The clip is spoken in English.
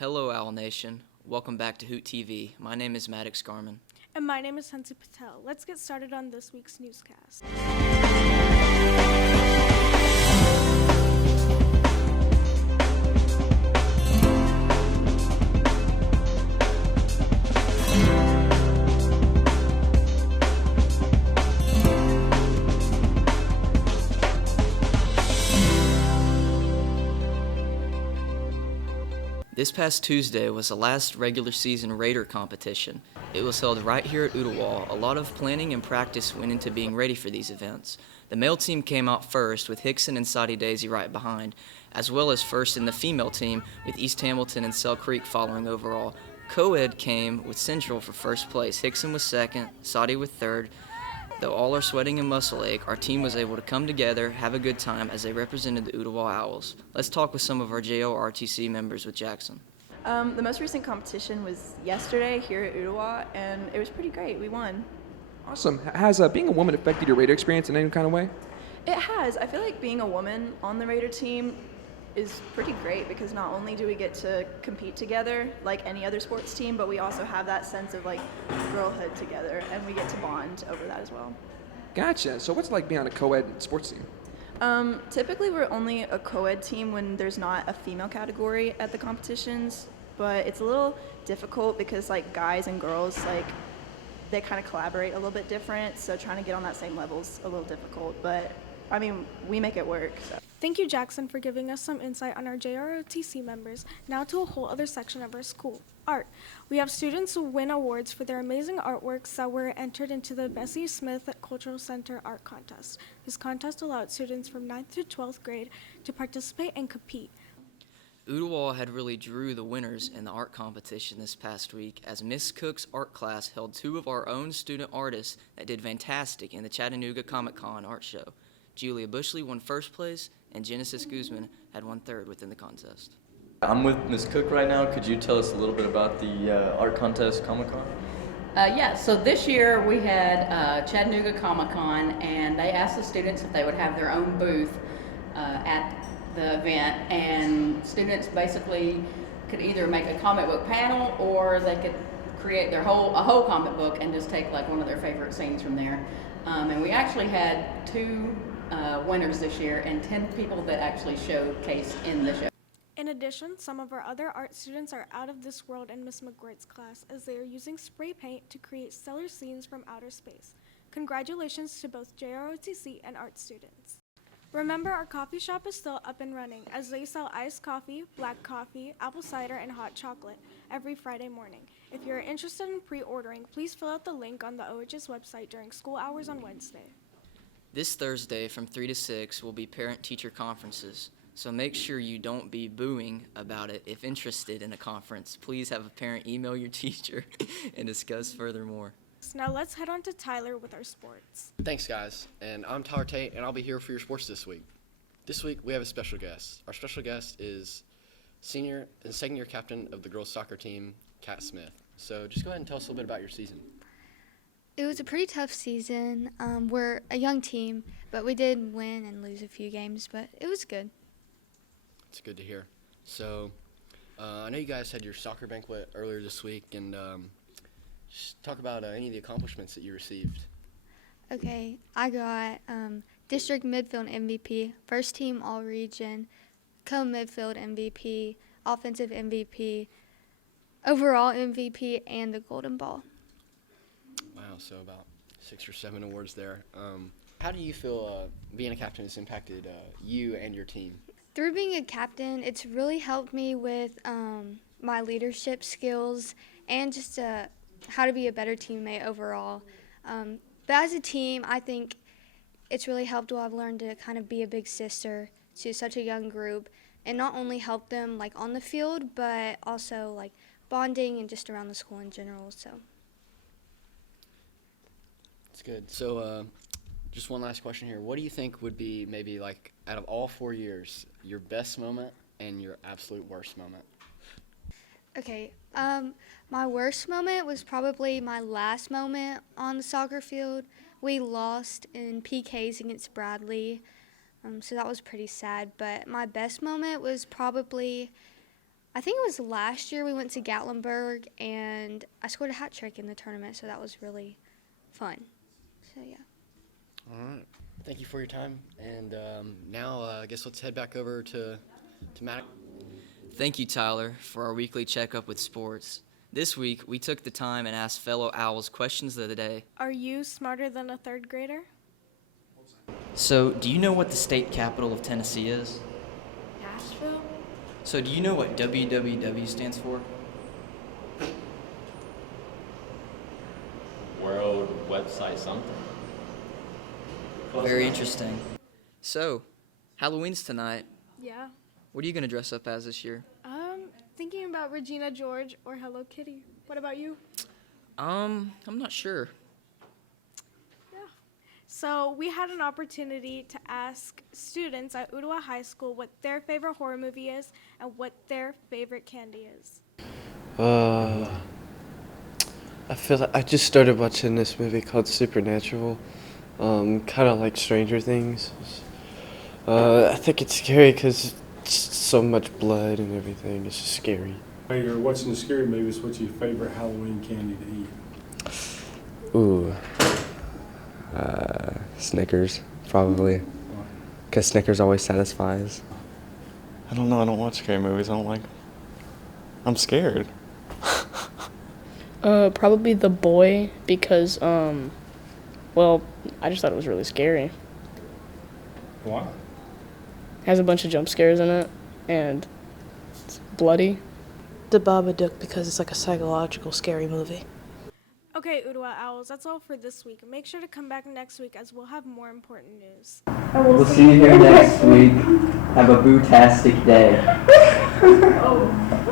Hello, Owl Nation. Welcome back to Hoot TV. My name is Maddox Garman. And my name is Hansi Patel. Let's get started on this week's newscast. This past Tuesday was the last regular season Raider competition. It was held right here at Ooltewah. A lot of planning and practice went into being ready for these events. The male team came out first with Hickson and Soddy Daisy right behind, as well as first in the female team with East Hamilton and Sell Creek following overall. Co-ed came with Central for first place. Hickson was second, Soddy with third. Though all are sweating and muscle ache, our team was able to come together, have a good time as they represented the Ooltewah Owls. Let's talk with some of our JORTC members with Jackson. The most recent competition was yesterday here at Ooltewah, and it was pretty great. We won. Awesome. Has being a woman affected your Raider experience in any kind of way? It has. I feel like being a woman on the Raider team is pretty great because not only do we get to compete together like any other sports team, but we also have that sense of like girlhood together, and we get to bond over that as well. Gotcha. So what's it like being on a co-ed sports team? Typically we're only a co-ed team when there's not a female category at the competitions, but it's a little difficult because like guys and girls, like they kind of collaborate a little bit different, so trying to get on that same level is a little difficult, but I mean, we make it work. So. Thank you, Jackson, for giving us some insight on our JROTC members. Now to a whole other section of our school, art. We have students who win awards for their amazing artworks that were entered into the Bessie Smith Cultural Center Art Contest. This contest allowed students from 9th to 12th grade to participate and compete. Ooltewah had really drew the winners in the art competition this past week as Miss Cook's art class held two of our own student artists that did fantastic in the Chattanooga Comic-Con art show. Julia Bushley won first place, and Genesis Guzman had won third within the contest. I'm with Ms. Cook right now. Could you tell us a little bit about the art contest Comic-Con? Yeah, so this year we had Chattanooga Comic-Con, and they asked the students if they would have their own booth at the event, and students basically could either make a comic book panel or they could create a whole comic book and just take like one of their favorite scenes from there. And we actually had two winners this year and 10 people that actually showcased in the show. In addition, some of our other art students are out of this world in Miss McGuirt's class as they are using spray paint to create stellar scenes from outer space. Congratulations to both JROTC and art students. Remember, our coffee shop is still up and running as they sell iced coffee, black coffee, apple cider, and hot chocolate every Friday morning. If you're interested in pre-ordering, please fill out the link on the OHS website during school hours on Wednesday. This Thursday from 3 to 6 will be parent-teacher conferences, so make sure you don't be booing about it. If interested in a conference, please have a parent email your teacher and discuss furthermore. Now let's head on to Tyler with our sports. Thanks, guys. And I'm Tyler Tate, and I'll be here for your sports this week. This week, we have a special guest. Our special guest is senior and second-year captain of the girls' soccer team, Kat Smith. So just go ahead and tell us a little bit about your season. It was a pretty tough season. We're a young team, but we did win and lose a few games, but it was good. It's good to hear. So I know you guys had your soccer banquet earlier this week, and just talk about any of the accomplishments that you received. Okay, I got district midfield MVP, first team all-region, co-midfield MVP, offensive MVP, overall MVP, and the golden ball. Wow, so about 6 or 7 awards there. How do you feel being a captain has impacted you and your team? Through being a captain, it's really helped me with my leadership skills and just how to be a better teammate overall. But as a team, I think it's really helped while I've learned to kind of be a big sister to such a young group and not only help them like on the field, but also like bonding and just around the school in general. So. That's good. So just one last question here. What do you think would be maybe like out of all 4 years, your best moment and your absolute worst moment? Okay, my worst moment was probably my last moment on the soccer field. We lost in PKs against Bradley, so that was pretty sad. But my best moment was probably, I think it was last year we went to Gatlinburg and I scored a hat trick in the tournament, so that was really fun. So yeah. All right. Thank you for your time. And now I guess let's head back over to Matt. Thank you, Tyler, for our weekly checkup with sports. This week, we took the time and asked fellow Owls questions of the day. Are you smarter than a third grader? So, do you know what the state capital of Tennessee is? Nashville? So, do you know what WWW stands for? World website something. Very interesting. So, Halloween's tonight. Yeah. What are you going to dress up as this year? Thinking about Regina George or Hello Kitty. What about you? I'm not sure. Yeah. So we had an opportunity to ask students at Ottawa High School what their favorite horror movie is and what their favorite candy is. I feel like I just started watching this movie called Supernatural. Kind of like Stranger Things. I think it's scary because so much blood and everything. It's just scary. While you're watching the scary movies, what's your favorite Halloween candy to eat? Ooh, Snickers, probably. Because Snickers always satisfies. I don't know. I don't watch scary movies. I don't like them. I'm scared. Probably The Boy because, well, I just thought it was really scary. Why? Has a bunch of jump scares in it, and it's bloody. The Babadook because it's like a psychological scary movie. Okay, Ottawa Owls, that's all for this week. Make sure to come back next week as we'll have more important news. We'll see you here next week. Have a boo-tastic day.